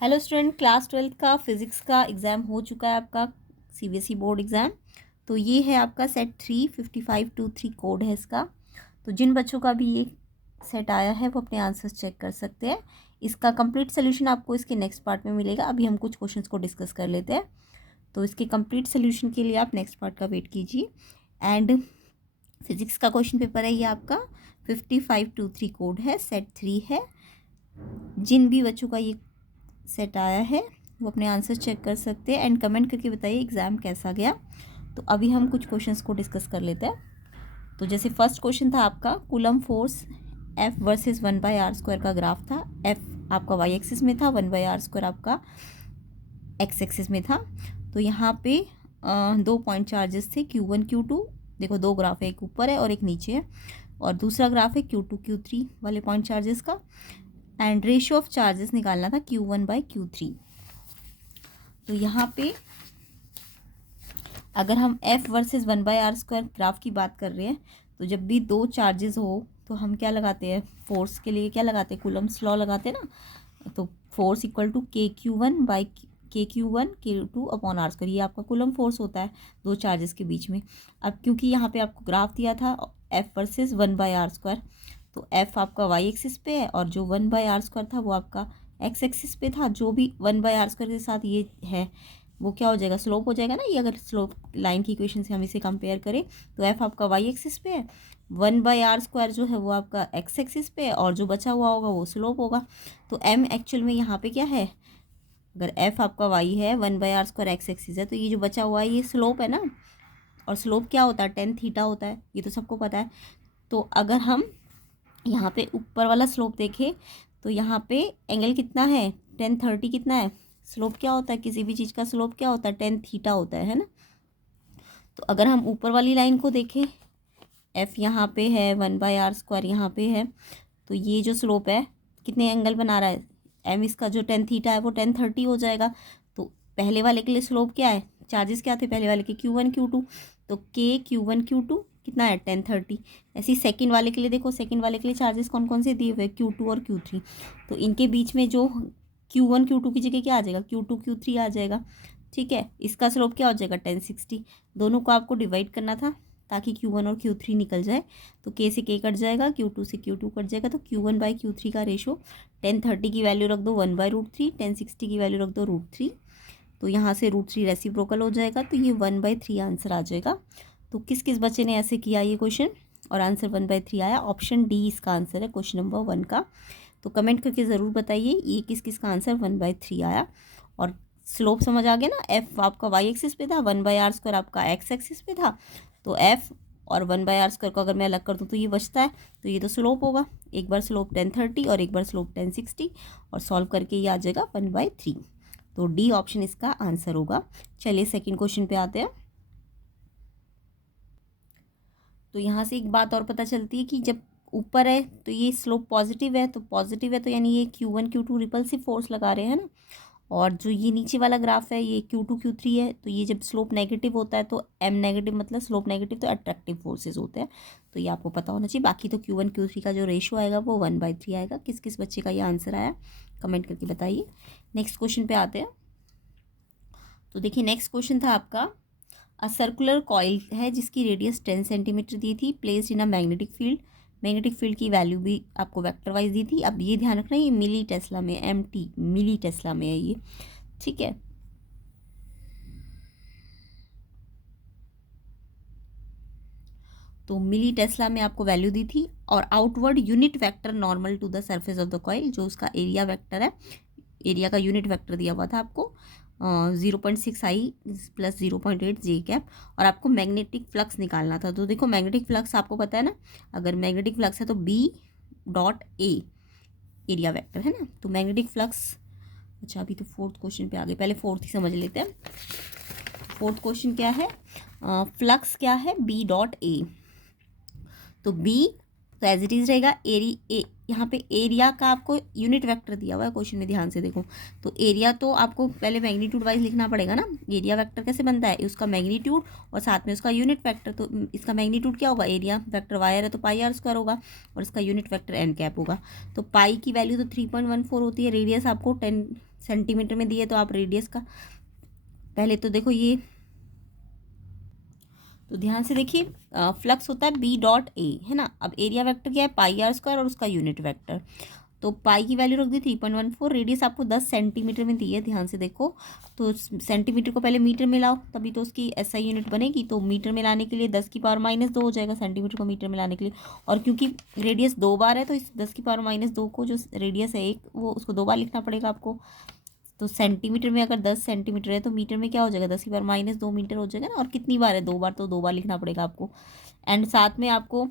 Hello student, class 12 का physics का exam हो चुका है आपका सीबीएसई बोर्ड एग्ज़ाम। तो ये है आपका सेट 3 5523 कोड है इसका। तो जिन बच्चों का भी ये सेट आया है वो अपने आंसर्स चेक कर सकते हैं। इसका कंप्लीट सोल्यूशन आपको इसके नेक्स्ट पार्ट में मिलेगा। अभी हम कुछ क्वेश्चंस को डिस्कस कर लेते हैं। तो इसके कंप्लीट सोल्यूशन के लिए आप नेक्स्ट पार्ट का वेट कीजिए। एंड फिज़िक्स का क्वेश्चन पेपर है ये आपका 5523 कोड है, सेट 3 है। जिन भी बच्चों का ये सेट आया है वो अपने आंसर चेक कर सकते हैं एंड कमेंट करके बताइए एग्ज़ाम कैसा गया। तो अभी हम कुछ क्वेश्चंस को डिस्कस कर लेते हैं। तो जैसे फर्स्ट क्वेश्चन था आपका coulomb force F versus 1/r² का ग्राफ था। F आपका वाई एक्सिस में था, 1/r² आपका एक्स एक्सिस में था। तो यहाँ पे दो पॉइंट चार्जेस थे Q1 Q2। देखो दो ग्राफ है, एक ऊपर है और एक नीचे है, और दूसरा ग्राफ है Q2 Q3 वाले पॉइंट चार्जेस का। एंड रेशियो ऑफ चार्जेस निकालना था Q1/Q3। तो यहाँ पे अगर हम F वर्सेस 1/r² ग्राफ की बात कर रहे हैं तो जब भी दो चार्जेस हो तो हम क्या लगाते हैं, फोर्स के लिए क्या लगाते हैं, कूलम्स लॉ लगाते हैं ना। तो फोर्स इक्वल टू KQ1/Q2/R²। ये आपका कूलम फोर्स होता है दो चार्जेस के बीच में। अब क्योंकि यहाँ पे आपको ग्राफ दिया था F वर्सेस 1/r², तो F आपका वाई एक्सिस पे है और जो 1/r² था वो आपका एक्स एक्सिस पे था। जो भी 1/r² के साथ ये है वो क्या हो जाएगा, स्लोप हो जाएगा ना। ये अगर स्लोप लाइन की इक्वेशन से हम इसे कंपेयर करें तो एफ आपका वाई एक्सिस पे है, 1/r² जो है वो आपका एक्स एक्सिस पे है, और जो बचा हुआ होगा वो स्लोप होगा। तो एम एक्चुअल में यहाँ पे क्या है, अगर एफ आपका वाई है, 1/r² एक्स एक्सिस है, तो ये जो बचा हुआ है ये स्लोप है ना। और स्लोप क्या होता है, टेन थीटा होता है, ये तो सबको पता है। तो अगर हम यहाँ पे ऊपर वाला स्लोप देखें तो यहाँ पे एंगल कितना है, 1030 कितना है। स्लोप क्या होता है, किसी भी चीज़ का स्लोप क्या होता है, 10 थीटा होता है ना। तो अगर हम ऊपर वाली लाइन को देखें, एफ यहाँ पे है, 1/r² यहाँ पे है, तो ये जो स्लोप है कितने एंगल बना रहा है, एम इसका जो 10 थीटा है वो 1030 हो जाएगा। तो पहले वाले के लिए स्लोप क्या है, चार्जेस क्या थे पहले वाले के, Q1 Q2, तो के Q1 Q2 कितना है 1030। ऐसे ही सेकंड वाले के लिए देखो, सेकंड वाले के लिए चार्जेस कौन कौन से दिए हुए, Q2 और Q3। तो इनके बीच में जो Q1 Q2 की जगह क्या आ जाएगा, Q2 Q3 आ जाएगा। ठीक है, इसका स्लोप क्या हो जाएगा 1060। दोनों को आपको डिवाइड करना था ताकि Q1 और Q3 निकल जाए। तो K से K कट जाएगा, Q2 से Q2 कट जाएगा। तो Q1/Q3 का रेशो 1030 की वैल्यू रख दो 1/√3, 1060 की वैल्यू रख दो √3। तो यहाँ से √3 रेसिप्रोकल हो जाएगा, तो ये 1/3 आंसर आ जाएगा। तो किस किस बच्चे ने ऐसे किया ये क्वेश्चन और आंसर 1/3 आया, ऑप्शन डी इसका आंसर है क्वेश्चन नंबर 1 का। तो कमेंट करके ज़रूर बताइए ये किस किस का आंसर 1/3 आया। और स्लोप समझ आ गया ना, एफ आपका वाई एक्सिस पे था, 1/r² आपका एक्स एक्सिस पे था। तो एफ और 1/r² को अगर मैं अलग कर दूँ तो ये बचता है, तो ये तो स्लोप होगा। एक बार स्लोप 1030 और एक बार स्लोप 1060, और सॉल्व करके ये आ जाएगा 1/3। तो डी ऑप्शन इसका आंसर होगा। चलिए सेकंड क्वेश्चन पे आते हैं। तो यहाँ से एक बात और पता चलती है कि जब ऊपर है तो ये स्लोप पॉजिटिव है, तो पॉजिटिव है तो यानी ये Q1 Q2 रिपल्सिव फोर्स लगा रहे हैं ना। और जो ये नीचे वाला ग्राफ है ये Q2 Q3 है, तो ये जब स्लोप नेगेटिव होता है तो M नेगेटिव मतलब स्लोप नेगेटिव, तो अट्रैक्टिव फोर्सेज होते हैं। तो ये आपको पता होना चाहिए। बाकी तो Q1 Q3 का जो रेशो आएगा वो 1/3 आएगा। किस किस बच्चे का ये आंसर आया कमेंट करके बताइए। नेक्स्ट क्वेश्चन पे आते हैं। तो देखिए नेक्स्ट क्वेश्चन था आपका, अ सर्कुलर कॉइल है जिसकी रेडियस 10 सेंटीमीटर दी थी, placed in a magnetic field. Magnetic field की वैल्यू भी आपको वेक्टर वाइज दी थी। अब ये ध्यान रखना ये मिली टेस्ला में, MT मिली टेस्ला में है ये, ठीक है। तो मिली टेस्ला में आपको वैल्यू दी थी, और outward unit vector normal to the surface of the coil, जो उसका एरिया वेक्टर है, एरिया का यूनिट वेक्टर दिया हुआ था आपको 0.6 I प्लस 0.8 J कैप। और आपको मैग्नेटिक फ्लक्स निकालना था। तो देखो मैग्नेटिक फ्लक्स आपको पता है ना, अगर मैग्नेटिक फ्लक्स है तो B.A एरिया वेक्टर है ना। तो मैग्नेटिक फ्लक्स, अच्छा अभी तो फोर्थ क्वेश्चन पे आ गए, पहले फोर्थ ही समझ लेते हैं। फोर्थ क्वेश्चन क्या है, फ्लक्स क्या है B.A। तो बी तो एज इट इज़ रहेगा यहाँ पे एरिया का आपको यूनिट वेक्टर दिया हुआ है क्वेश्चन में, ध्यान से देखो। तो एरिया तो आपको पहले मैग्नीट्यूड वाइज लिखना पड़ेगा ना। एरिया वेक्टर कैसे बनता है, उसका मैग्नीट्यूड और साथ में उसका यूनिट वेक्टर। तो इसका मैग्नीट्यूड क्या होगा, एरिया वेक्टर वायर है तो πr² होगा, और इसका यूनिट वेक्टर n कैप होगा। तो पाई की वैल्यू तो 3.14 होती है, रेडियस आपको 10 सेंटीमीटर में दिए तो आप रेडियस का पहले तो देखो ये, तो ध्यान से देखिए, फ्लक्स होता है बी डॉट ए, है ना। अब एरिया वेक्टर क्या है, पाई आर स्क्वायर और उसका यूनिट वेक्टर। तो पाई की वैल्यू रख दी 3.14, रेडियस आपको 10 सेंटीमीटर में दी है, ध्यान से देखो। तो सेंटीमीटर को पहले मीटर में लाओ तभी तो उसकी एसआई यूनिट बनेगी। तो मीटर में लाने के लिए 10⁻−2 हो जाएगा सेंटीमीटर को मीटर में लाने के लिए। और क्योंकि रेडियस 2 बार है तो इस 10⁻−2 को जो रेडियस है एक, वो उसको 2 बार लिखना पड़ेगा आपको। तो सेंटीमीटर में अगर 10 सेंटीमीटर है तो मीटर में क्या हो जाएगा, 10⁻−2 मीटर हो जाएगा ना। और कितनी बार है, 2 बार, तो 2 बार लिखना पड़ेगा आपको। एंड साथ में आपको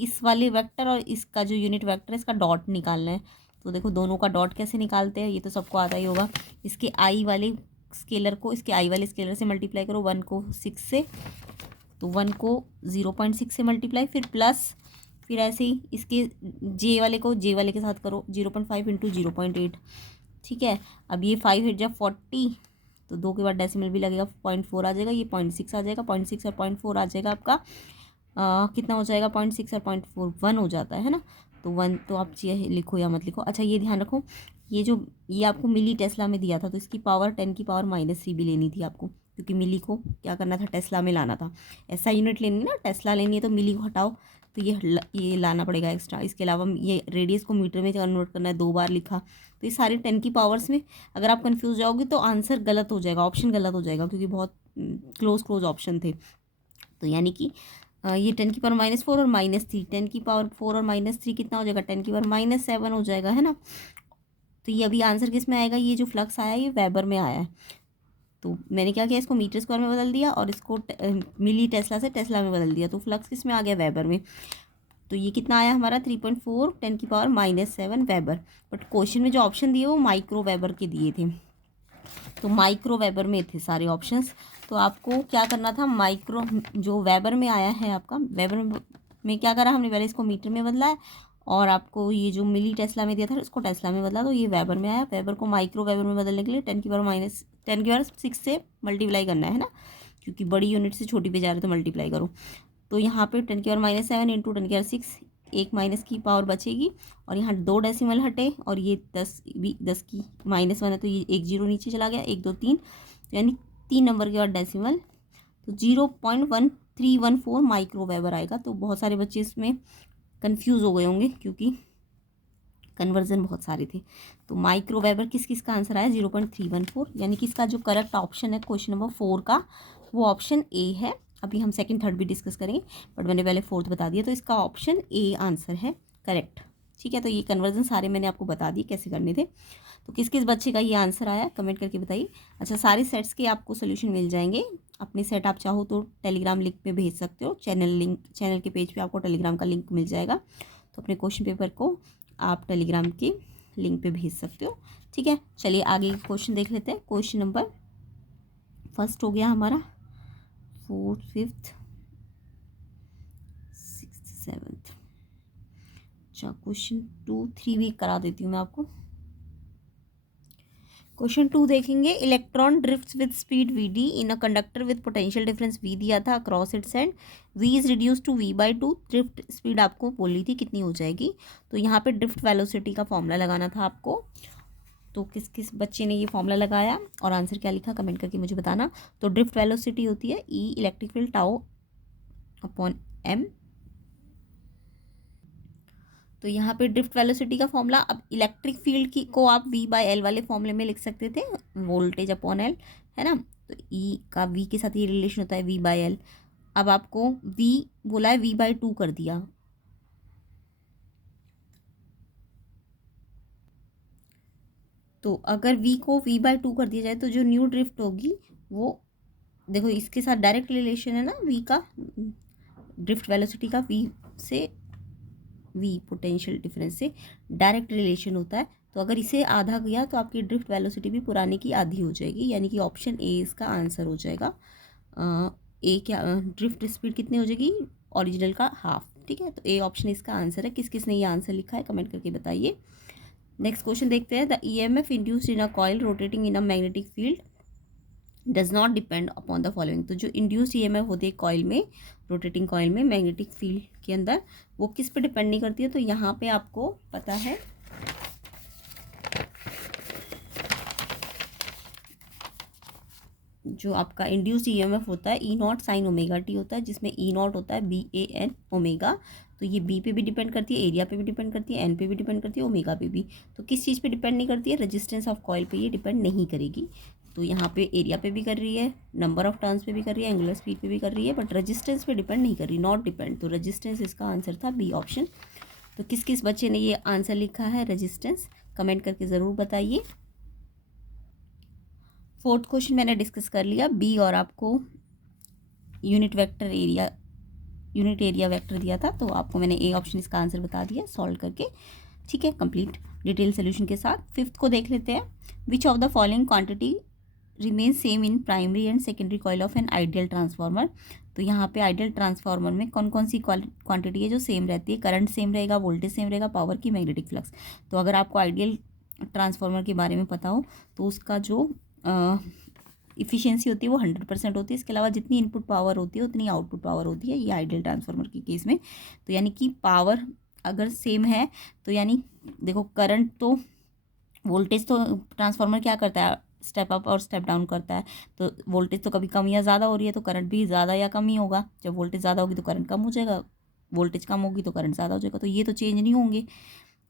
इस वाले वेक्टर और इसका जो यूनिट वेक्टर है इसका डॉट निकालना है। तो देखो दोनों का डॉट कैसे निकालते हैं, ये तो सबको आता ही होगा। इसके आई वाले स्केलर को इसके आई वाले स्केलर से मल्टीप्लाई करो, 1 को 6 से, तो 1 को 0.6 से मल्टीप्लाई, फिर प्लस, फिर ऐसे ही इसके जे वाले को जे वाले के साथ करो, 0.5 इंटू 0.8, ठीक है। अब ये 5 हिट जब 40, तो 2 के बाद डेसिमल भी लगेगा, 0.4 आ जाएगा, ये 0.6 आ जाएगा, 0.6 और 0.4 आ जाएगा आपका कितना हो जाएगा, 0.6 और 0.4 1 हो जाता है ना। तो 1 तो आप लिखो या मत लिखो। अच्छा ये ध्यान रखो, ये आपको मिली टेस्ला में दिया था तो इसकी पावर 10⁻−3 भी लेनी थी आपको, क्योंकि मिली को क्या करना था, टेस्ला में लाना था। ऐसा यूनिट लेनी ना, टेस्ला लेनी है तो मिली को हटाओ, तो ये लाना पड़ेगा एक्स्ट्रा। इसके अलावा ये रेडियस को मीटर में कन्वर्ट करना है, 2 बार लिखा। तो ये सारे 10 की पावर्स में अगर आप कंफ्यूज जाओगे तो आंसर गलत हो जाएगा, ऑप्शन गलत हो जाएगा, क्योंकि बहुत क्लोज ऑप्शन थे। तो यानी कि ये 10⁻⁻4 और -3, 10⁻4 और -3 कितना हो जाएगा, 10⁻7 हो जाएगा, है ना। तो ये अभी आंसर किस में आएगा, ये जो फ्लक्स आया ये वेबर में आया है। तो मैंने क्या किया, इसको मीटर स्क्वायर में बदल दिया और इसको मिली टेस्ला से टेस्ला में बदल दिया, तो फ्लक्स किस में आ गया, वेबर में। तो ये कितना आया हमारा 3.4 10⁻⁻7 वेबर। बट क्वेश्चन में जो ऑप्शन दिए वो माइक्रो वेबर के दिए थे, तो माइक्रो वेबर में थे सारे ऑप्शंस। तो आपको क्या करना था, माइक्रो जो वेबर में आया है आपका, वेबर में क्या करा हमने, पहले इसको मीटर में बदला है और आपको ये जो मिली टेस्ला में दिया था इसको टेस्ला में बदला, तो ये वेबर में आया। वेबर को माइक्रो वेबर में बदलने के लिए 10⁻6 से मल्टीप्लाई करना है ना, क्योंकि बड़ी यूनिट से छोटी पे जा रहे तो मल्टीप्लाई करो। तो यहाँ पे 10⁻7 इंटू 10⁻6, एक माइनस की पावर बचेगी और यहाँ 2 डेसिमल हटे और ये 10 की -1 है तो ये 1 0 नीचे चला गया, 1 2 3, यानी 3 नंबर के बाद डेसिमल, तो 0.1314 माइक्रो वेबर आएगा। तो बहुत सारे बच्चे इसमें कंफ्यूज हो गए होंगे क्योंकि कन्वर्जन बहुत सारे थे। तो माइक्रो वेबर किस का आंसर आया, 0.314, यानी कि इसका जो करेक्ट ऑप्शन है क्वेश्चन नंबर 4 का वो ऑप्शन ए है। अभी हम सेकंड थर्ड भी डिस्कस करेंगे, बट मैंने पहले फोर्थ बता दिया, तो इसका ऑप्शन ए आंसर है करेक्ट, ठीक है। तो ये कन्वर्जन सारे मैंने आपको बता दिए कैसे करने थे। तो किस किस बच्चे का ये आंसर आया कमेंट करके बताइए। अच्छा, सारे सेट्स के आपको सोल्यूशन मिल जाएंगे। अपने सेट आप चाहो तो टेलीग्राम लिंक पे भेज सकते हो, चैनल के पेज पे आपको टेलीग्राम का लिंक मिल जाएगा। तो अपने क्वेश्चन पेपर को आप टेलीग्राम के लिंक पे भेज सकते हो, ठीक है। चलिए आगे क्वेश्चन देख लेते हैं। क्वेश्चन नंबर फर्स्ट हो गया हमारा, 4th 5th 6th 7th। अच्छा, क्वेश्चन 2 3 भी करा देती हूँ मैं आपको। क्वेश्चन 2 देखेंगे, electron drifts with speed vd in a conductor with potential difference v दिया था across its end, v is reduce to v/2। Drift speed आपको बोली थी कितनी हो जाएगी, तो यहाँ पे ड्रिफ्ट वेलोसिटी का फॉर्मूला लगाना था आपको। तो किस किस बच्चे ने ये फॉर्मूला लगाया और आंसर क्या लिखा कमेंट करके मुझे बताना। तो ड्रिफ्ट वेलोसिटी होती है E electric field tau upon M. तो यहाँ पे ड्रिफ्ट वेलोसिटी का फॉर्मूला, अब इलेक्ट्रिक फील्ड की को आप v/l वाले फॉर्मूले में लिख सकते थे, वोल्टेज अपॉन एल, है ना। तो ई का v के साथ ये रिलेशन होता है v/l। अब आपको v बोला है v/2 कर दिया, तो अगर v को v/2 कर दिया जाए तो जो न्यू ड्रिफ्ट होगी वो, देखो इसके साथ डायरेक्ट रिलेशन है ना v का, ड्रिफ्ट वेलोसिटी का v से, v पोटेंशियल डिफरेंस से डायरेक्ट रिलेशन होता है। तो अगर इसे आधा किया तो आपकी ड्रिफ्ट वेलोसिटी भी पुराने की आधी हो जाएगी, यानी कि ऑप्शन ए इसका आंसर हो जाएगा। ए क्या, ड्रिफ्ट स्पीड कितनी हो जाएगी, ओरिजिनल का हाफ, ठीक है। तो ए ऑप्शन इसका आंसर है। किस किस ने ये आंसर लिखा है कमेंट करके बताइए। नेक्स्ट क्वेश्चन देखते हैं, the EMF induced in a coil rotating in a magnetic field does not depend upon the following. तो जो इंड्यूस्ड EMF होती है कॉइल में, रोटेटिंग कॉइल में मैग्नेटिक फील्ड के अंदर, वो किस पे डिपेंड नहीं करती है। तो यहाँ पे आपको पता है जो आपका इंड्यूस्ड ईएमएफ होता है ई नॉट साइन ओमेगा टी होता है, जिसमें ई नॉट होता है BAN ओमेगा। तो ये बी पे भी डिपेंड करती है, एरिया पे भी डिपेंड करती है, एन पे भी डिपेंड करती है, ओमेगा पे भी। तो किस चीज़ पे डिपेंड नहीं करती है, रेजिस्टेंस ऑफ कॉइल पे ये डिपेंड नहीं करेगी। तो यहाँ पे एरिया पे भी कर रही है, नंबर ऑफ टर्न्स पे भी कर रही है, एंगुलर स्पीड पे भी कर रही है, बट रेजिस्टेंस पे डिपेंड नहीं कर रही, नॉट डिपेंड। तो रेजिस्टेंस इसका आंसर था बी ऑप्शन। तो किस किस बच्चे ने ये आंसर लिखा है रेजिस्टेंस, कमेंट करके ज़रूर बताइए। फोर्थ क्वेश्चन मैंने डिस्कस कर लिया, बी, और आपको यूनिट एरिया वेक्टर दिया था, तो आपको मैंने ए ऑप्शन इसका आंसर बता दिया सॉल्व करके। ठीक है, कंप्लीट डिटेल सोल्यूशन के साथ। फिफ्थ को देख लेते हैं, which of the following quantity remain same in primary and secondary coil of an ideal transformer. तो यहाँ पे आइडियल ट्रांसफार्मर में कौन कौन सी क्वांटिटी है जो सेम रहती है, करंट सेम रहेगा, वोल्टेज सेम रहेगा, पावर की मैग्नेटिक फ्लक्स। तो अगर आपको आइडियल ट्रांसफार्मर के बारे में पता हो तो उसका जो इफ़िशियंसी होती है वो 100% होती है। इसके अलावा जितनी इनपुट पावर होती है उतनी आउटपुट पावर होती है, ये आइडियल ट्रांसफार्मर के केस में। तो यानी कि पावर अगर सेम है तो यानी देखो करंट तो वोल्टेज तो ट्रांसफार्मर क्या करता है, स्टेप अप और स्टेप डाउन करता है। तो वोल्टेज तो कभी कम या ज़्यादा हो रही है तो करंट भी ज़्यादा या कम ही होगा। जब वोल्टेज ज़्यादा होगी तो करंट कम हो जाएगा, वोल्टेज कम होगी तो करंट ज़्यादा हो जाएगा। तो ये तो चेंज नहीं होंगे,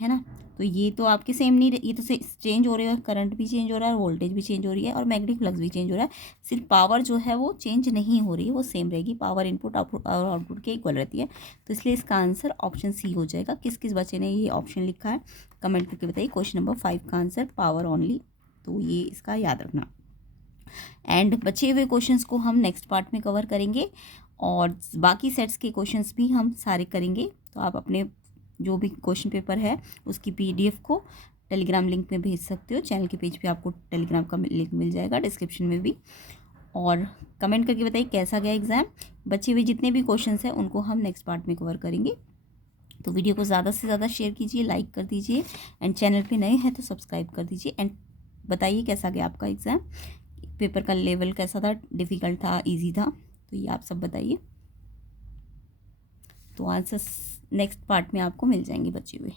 है ना। तो ये तो आपके सेम नहीं, ये तो चेंज हो रहे हैं, करंट भी चेंज हो रहा है, वोल्टेज भी चेंज हो रही है, और मैग्नेटिक फ्लक्स भी चेंज हो रहा है। सिर्फ पावर जो है वो चेंज नहीं हो रही है, वो सेम रहेगी। पावर इनपुट और आउटपुट के इक्वल रहती है। तो इसलिए इसका आंसर ऑप्शन सी हो जाएगा। किस किस बच्चे ने ये ऑप्शन लिखा है कमेंट करके बताइए। क्वेश्चन नंबर 5 का आंसर पावर ओनली, तो ये इसका याद रखना। एंड बचे हुए क्वेश्चंस को हम नेक्स्ट पार्ट में कवर करेंगे, और बाकी सेट्स के क्वेश्चंस भी हम सारे करेंगे। तो आप अपने जो भी क्वेश्चन पेपर है उसकी PDF को टेलीग्राम लिंक में भेज सकते हो। चैनल के पेज पे आपको टेलीग्राम का लिंक मिल जाएगा, डिस्क्रिप्शन में भी। और कमेंट करके बताइए कैसा गया एग्ज़ाम। बचे हुए जितने भी क्वेश्चंस हैं उनको हम नेक्स्ट पार्ट में कवर करेंगे। तो वीडियो को ज़्यादा से ज़्यादा शेयर कीजिए, लाइक कर दीजिए, एंड चैनल पे नए हैं तो सब्सक्राइब कर दीजिए। एंड बताइए कैसा गया आपका एग्ज़ाम, पेपर का लेवल कैसा था, डिफ़िकल्ट था, ईजी था, तो ये आप सब बताइए। तो आंसर्स नेक्स्ट पार्ट में आपको मिल जाएंगे बचे हुए।